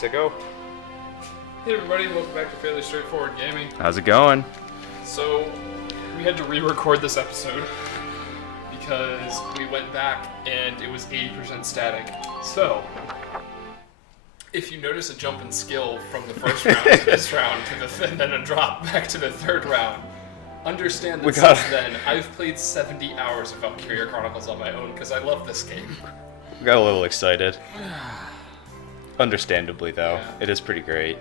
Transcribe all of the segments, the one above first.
say go. Hey everybody, welcome back to Fairly Straightforward Gaming. How's it going? So, we had to re-record this episode because we went back and it was 80% static. So, if you notice a jump in skill from the first round to this round and then a drop back to the third round, understand that since then I've played 70 hours of Valkyria Chronicles on my own because I love this game. We got a little excited. Understandably, though. Yeah. It is pretty great.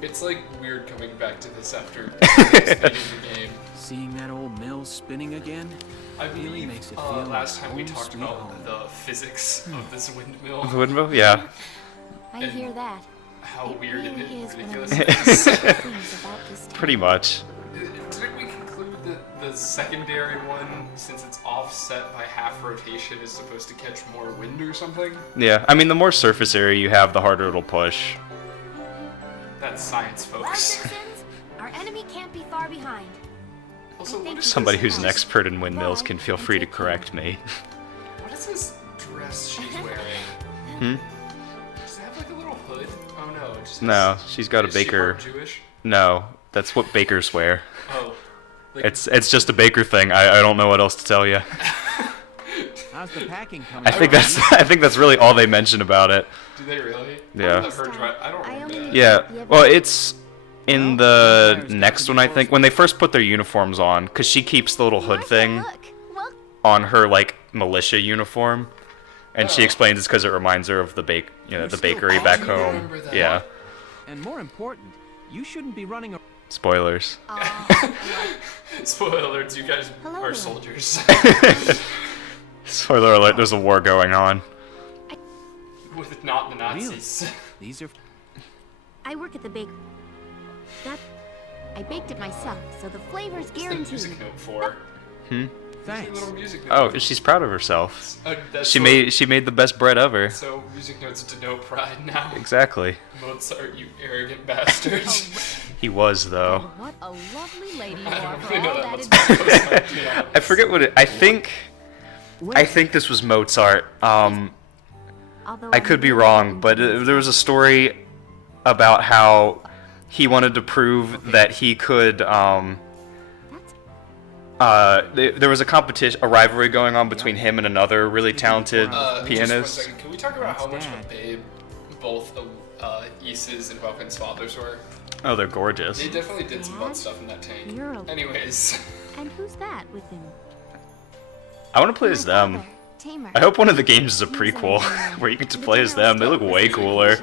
It's like weird coming back to this after beating the game. Seeing that old mill spinning again? I believe really makes it feel last like time we home talked sweet about home. the physics of this windmill. The windmill? Yeah. I And hear that. How It weird and really is one of ridiculous the it most is. beautiful things about this town. Pretty much. Didn't we conclude that the secondary one, since it's offset by half rotation, is supposed to catch more wind or something? Yeah. I mean, the more surface area you have, the harder it'll push. That's science, Well, folks. citizens, our enemy can't be far behind. Also, what is Somebody this, who's an expert in windmills can feel free to correct me. What is this dress she's wearing? Hmm? Does it have like a little hood? Oh no, it just has... No, she's got a Is she baker. part Jewish? No, that's what bakers wear. Oh. Like, It's just a baker thing. I don't know what else to tell you. How's the packing coming? I think that's really all they mention about it. do they really? Yeah. I don't remember I don't remember that. Yeah. Well, it's in the next one, I think, when they first put their uniforms on, because she keeps the little hood thing Look, well, on her like militia uniform, and she Oh. explains it's because it reminds her of the the bakery back do home. remember that. Yeah. And more important, you shouldn't be running a... Spoilers. Spoiler alerts, you guys Hello are there. soldiers. Spoiler alert: there's a war going on. With not the Nazis. These are... I work at the bake. That I baked it myself, so the flavor's What's the guaranteed. music note for? Hmm. Thanks. Little music Oh, note. she's proud of herself. That's She so- made the best bread ever. So music notes denote pride now. Exactly. Mozart, you arrogant bastard. He was though. What a lovely lady you I are don't for really know all that that much is. about Mozart, to be honest. I forget what it. I think this was Mozart. Although I could be wrong, but there was a story about how he wanted to prove that he could. There was a competition, a rivalry going on between him and another really talented Just 1 pianist. second. Can we talk about how much That's of a Dad. babe both Issa's and Vulcan's fathers were? Oh, they're gorgeous. They definitely did some fun stuff in that tank. You're a- Anyways. And who's that with him? I want to play My as them. father, Tamer. I hope one of the games is a prequel where you get to play as them. They look way cooler.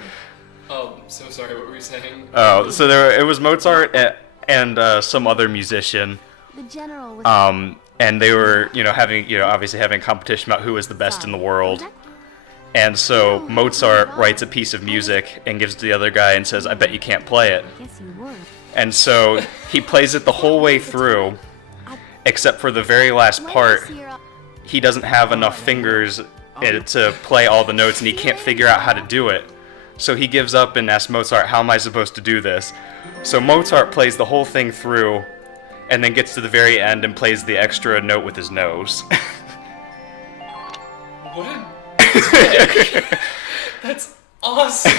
So sorry, what were you saying? Oh, so it was Mozart and some other musician. The general was And they were, obviously having a competition about who was the best in the world. And so Mozart writes a piece of music and gives it to the other guy and says, "I bet you can't play it." I guess you would. And so he plays it the whole way through, except for the very last part. He doesn't have enough fingers to play all the notes, and he can't figure out how to do it. So he gives up and asks Mozart, "How am I supposed to do this?" So Mozart plays the whole thing through, and then gets to the very end and plays the extra note with his nose. What a dick. That's awesome.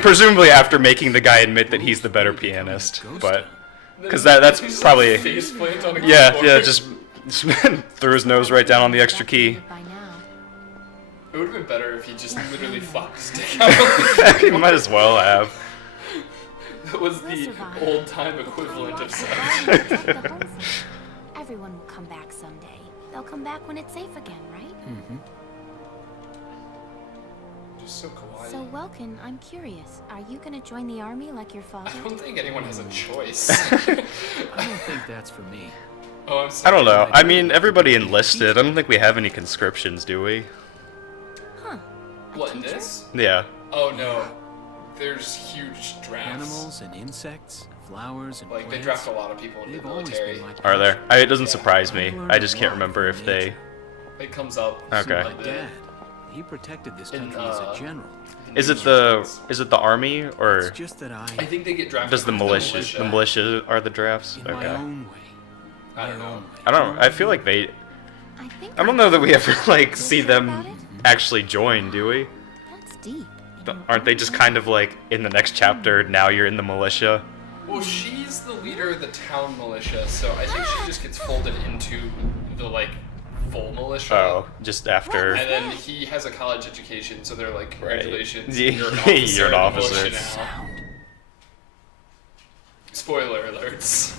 Presumably after making the guy admit that he's the better pianist, but because that's He's probably like faceplant on a yeah, keyboard. just threw his nose right down on the extra key. By now. It would have been better if he just literally flopped his dick out. He might as well have. That was the old-time equivalent of such. Everyone will come back someday. They'll come back when it's safe again, right? Just so kawaii. So, Welkin, I'm curious. Are you gonna join the army like your father? I don't think anyone has a choice. I don't think that's for me. Oh, I'm I sorry. don't know. I mean, everybody enlisted. I don't think we have any conscriptions, do we? Huh. A What, in teacher? this? Yeah. Oh, no. There's huge drafts. Animals and insects, flowers and Like, they plants. draft a lot of people into They've the always military. been my Are there? It doesn't Yeah. surprise me. I just can't remember if they. It comes up. Okay. like My the- dad, he protected this In, country as a general. Is it the army or It's just that I think they get drafted. does the into militia? The militia are the drafts. in my Okay. own way. I don't my know. own way. I don't. I feel like they. I think I don't know that we ever like see Sure them about it? actually join, do we? That's deep. Aren't they just kind of like, in the next chapter, now you're in the militia? Well, she's the leader of the town militia, so I think she just gets folded into the, like, full militia. Oh, just after... And then he has a college education, so they're like, congratulations, Right. you're an officer. You're an in the officer. militia now. Spoiler alerts.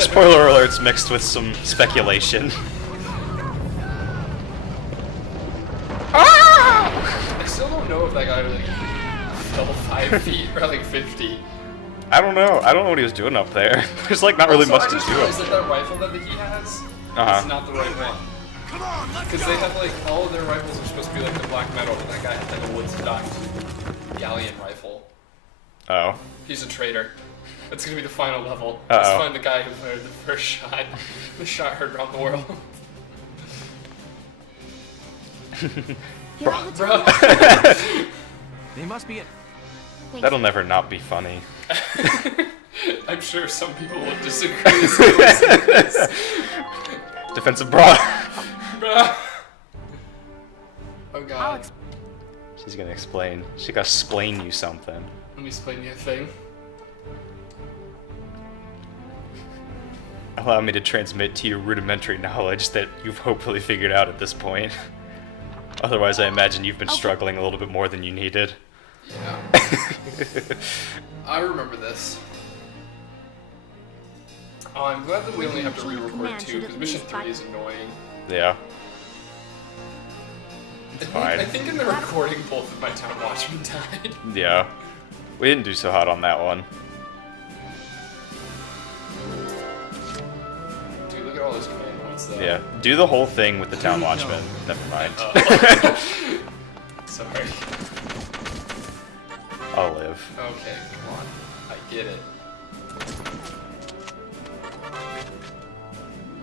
Spoiler alerts mixed with some speculation. I still don't know if that guy like fell 5 feet or like 50. I don't know. I don't know what he was doing up there. There's like not really Also, much I to just do. realized that rifle that he has is not the right one. Because they have like all of their rifles are supposed to be like the black metal, but that guy had like a Woodstock galleon rifle. Oh. He's a traitor. That's gonna be the final level. Uh-oh. Let's find the guy who fired the first shot. The shot heard around the world. Here all the Bro. They must be at... That'll never not be funny. I'm sure some people will disagree with this. Defensive bra. Bruh. Oh I'll god. She's gonna explain. She gotta explain you something. Let me explain you a thing. Allow me to transmit to you rudimentary knowledge that you've hopefully figured out at this point. Otherwise, I imagine you've been struggling a little bit more than you needed. Yeah. I remember this. Oh, I'm glad that we only have to Chain of re-record command 2, should because at mission least 3 is annoying. Yeah. It's fine. I think in the recording, both of my town watchmen died. Yeah. We didn't do so hot on that one. Dude, look at all those command points, though. Yeah. Do the whole thing with the town watchman. Never mind. Oh. Sorry. I'll live. Okay, come on. I get it.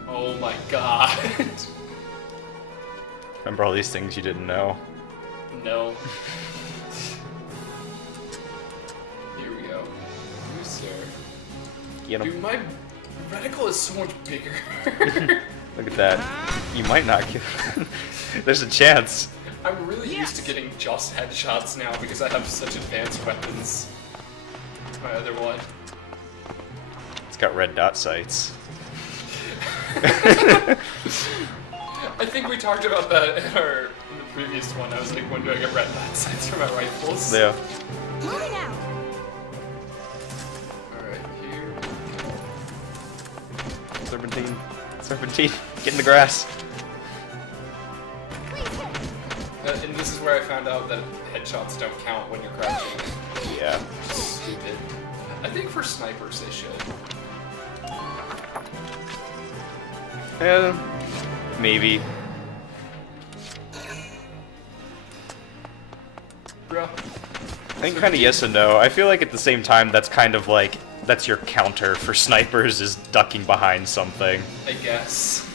Oh my god. Remember all these things you didn't know? No. Here we go. You, sir. Get 'em. Dude, my reticle is so much bigger. Look at that. You might not get... There's a chance. I'm really used to getting just headshots now because I have such advanced weapons. My other one. It's got red dot sights. I think we talked about that in the previous one. I was like, when do I get red dot sights for my rifles? Yeah. Moving out. Alright, here. Serpentine. Serpentine. Get in the grass. And this is where I found out that headshots don't count when you're crouching. Yeah. Stupid. I think for snipers they should. Maybe. Bro. I think kind of yes and no. I feel like at the same time that's kind of like, that's your counter for snipers is ducking behind something. I guess.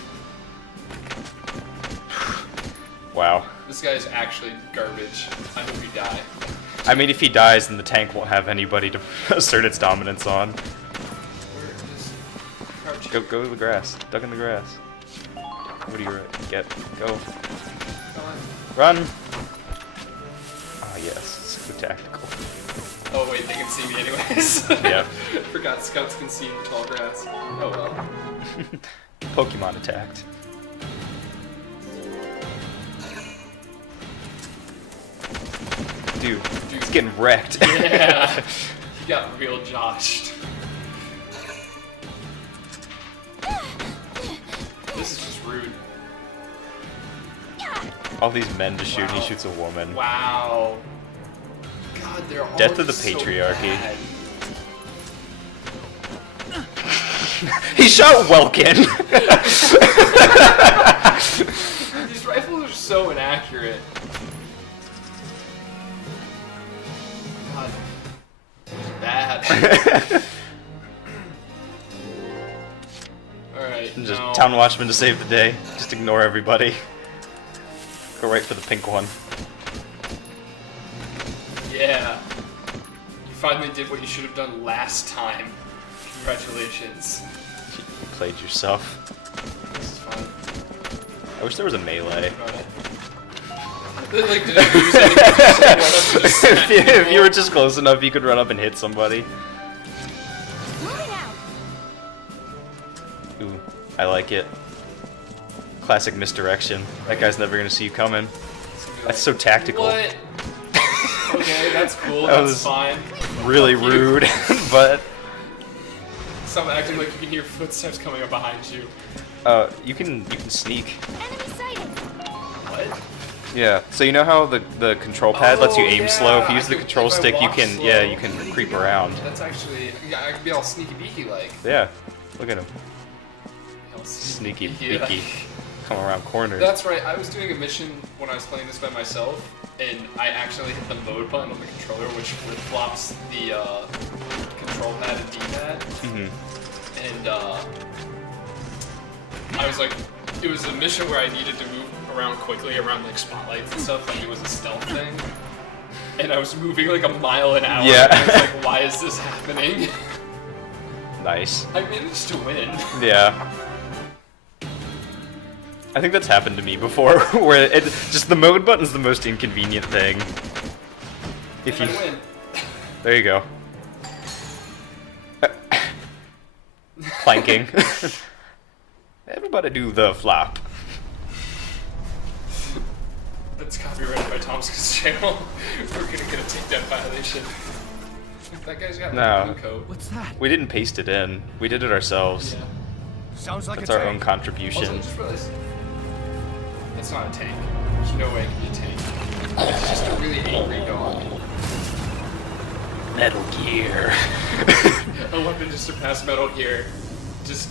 Wow. This guy is actually garbage. I hope you die. I mean, if he dies, then the tank won't have anybody to assert its dominance on. We're just crouching. Go to the grass. Duck in the grass. What do you get? Go. Come on. Run! Ah, yes. So tactical. Oh wait, they can see me anyways. Yeah. Forgot scouts can see in the tall grass. Oh well. Pokemon attacked. Dude, he's getting wrecked. Yeah. He got real joshed. This is just rude. All these men to shoot, and Wow. he shoots a woman. Wow. God, they're all Death of the just so patriarchy. bad. He shot Welkin! These rifles are so inaccurate. God. Bad. Alright, Just now... town watchman to save the day. Just ignore everybody. Go right for the pink one. Yeah. You finally did what you should have done last time. Congratulations. You played yourself. This is fun. I wish there was a melee. Like, did I use anything? Just, like, run up and just If you were just close enough, you could run up and hit somebody. Moving out. Ooh, I like it. Classic misdirection. That guy's never gonna see you coming. That's so tactical. What? Okay, that's cool. That That's was fine. Really Fuck you. rude, but Stop acting like you can hear footsteps coming up behind you. you can sneak. Enemy sighted. What? Yeah. So you know how the control pad lets you Oh, aim yeah, slow? If you use I the can- control if I stick, you walk can slow. you can creep around. That's actually, yeah, I could be all sneaky beaky like. Yeah. Look at him. All Sneaky beaky, like. beaky. Come around corners. That's right. I was doing a mission when I was playing this by myself, and I actually hit the mode button on the controller, which flip flops the control pad and D-pad. And I was like, it was a mission where I needed to move around quickly around like spotlights and stuff, like it was a stealth thing. And I was moving like a mile an hour. Yeah. And I was like, why is this happening? Nice. I managed to win. Yeah. I think that's happened to me before, where it just the mode button's the most inconvenient thing. If you And I win. There you go. Planking. Everybody do the flop. That's copyrighted by Tomsky's channel. We're gonna get a takedown violation. That guy's got like, No. a blue coat. What's that? We didn't paste it in. We did it ourselves. Yeah. Sounds like That's a our own tank. Also, I contribution. just realized it's not a tank. There's no way it can be a tank. It's just a really angry dog. Metal Gear. A weapon to surpass Metal Gear. Just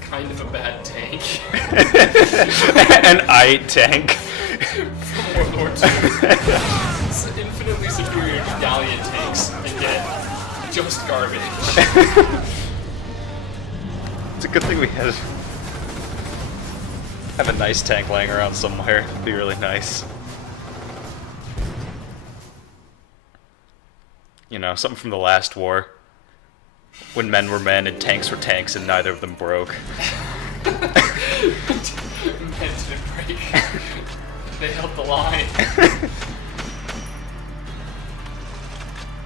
kind of a bad tank. An eye tank. From World War II. It's infinitely superior to Galleon tanks, and yet just garbage. It's a good thing we have a nice tank laying around somewhere. It'd be really nice. You know, something from the last war. When men were men and tanks were tanks and neither of them broke. Meant to break. They held the line.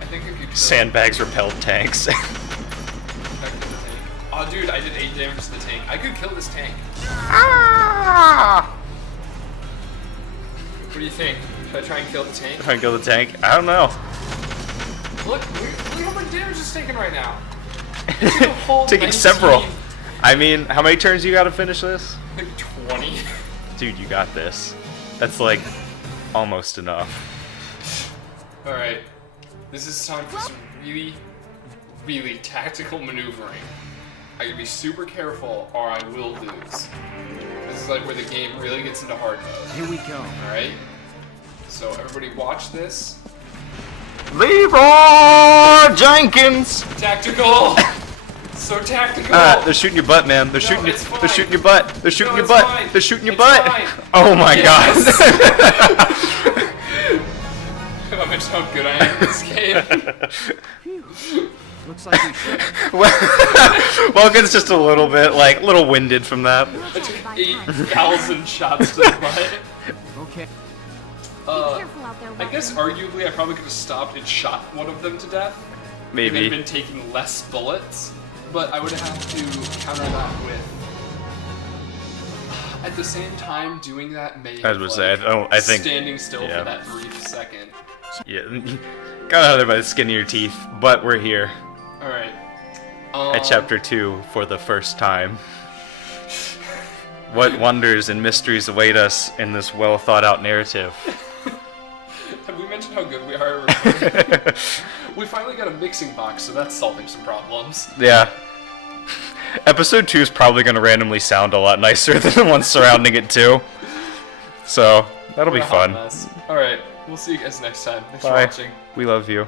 I think I could kill Sandbags repelled tanks. I could kill the tank. Oh, dude, I did 8 damage to the tank. I could kill this tank. What do you think? Should I try and kill the tank? Try and kill the tank? I don't know. Look how much damage it's taking right now. It's a whole Taking 19, several. I mean, how many turns you gotta finish this? Like 20. Dude, you got this. That's like almost enough. Alright. This is time for some really, really tactical maneuvering. I gotta be super careful or I will lose. This is like where the game really gets into hard mode. Here we go. Alright? So everybody watch this. Leroy Jenkins! Tactical! So tactical! They're shooting your butt, man. They're shooting it's They're fine. shooting your butt. They're shooting No, your it's butt. fine. They're shooting your It's butt. fine. Oh my Yes. god. How much how good I am at this game. Looks like we should. Vulcan's just a little bit little winded from that. I took 8,000 shots to the butt. Okay. Be careful out there, I guess arguably I probably could have stopped and shot one of them to death. And then Maybe. been taking less bullets. But I would have to counter that with. At the same time, doing that may I was gonna say, I think- standing still yeah. for that brief second. Yeah. Got out of there by the skin of your teeth, but we're here Alright. at chapter 2 for the first time. What wonders and mysteries await us in this well thought out narrative? Have we mentioned how good we are at recording? We finally got a mixing box, so that's solving some problems. Yeah. Episode 2 is probably going to randomly sound a lot nicer than the one surrounding it too. So, that'll be What a hot fun. mess. Alright, we'll see you guys next time. Thanks for Bye. watching. We love you.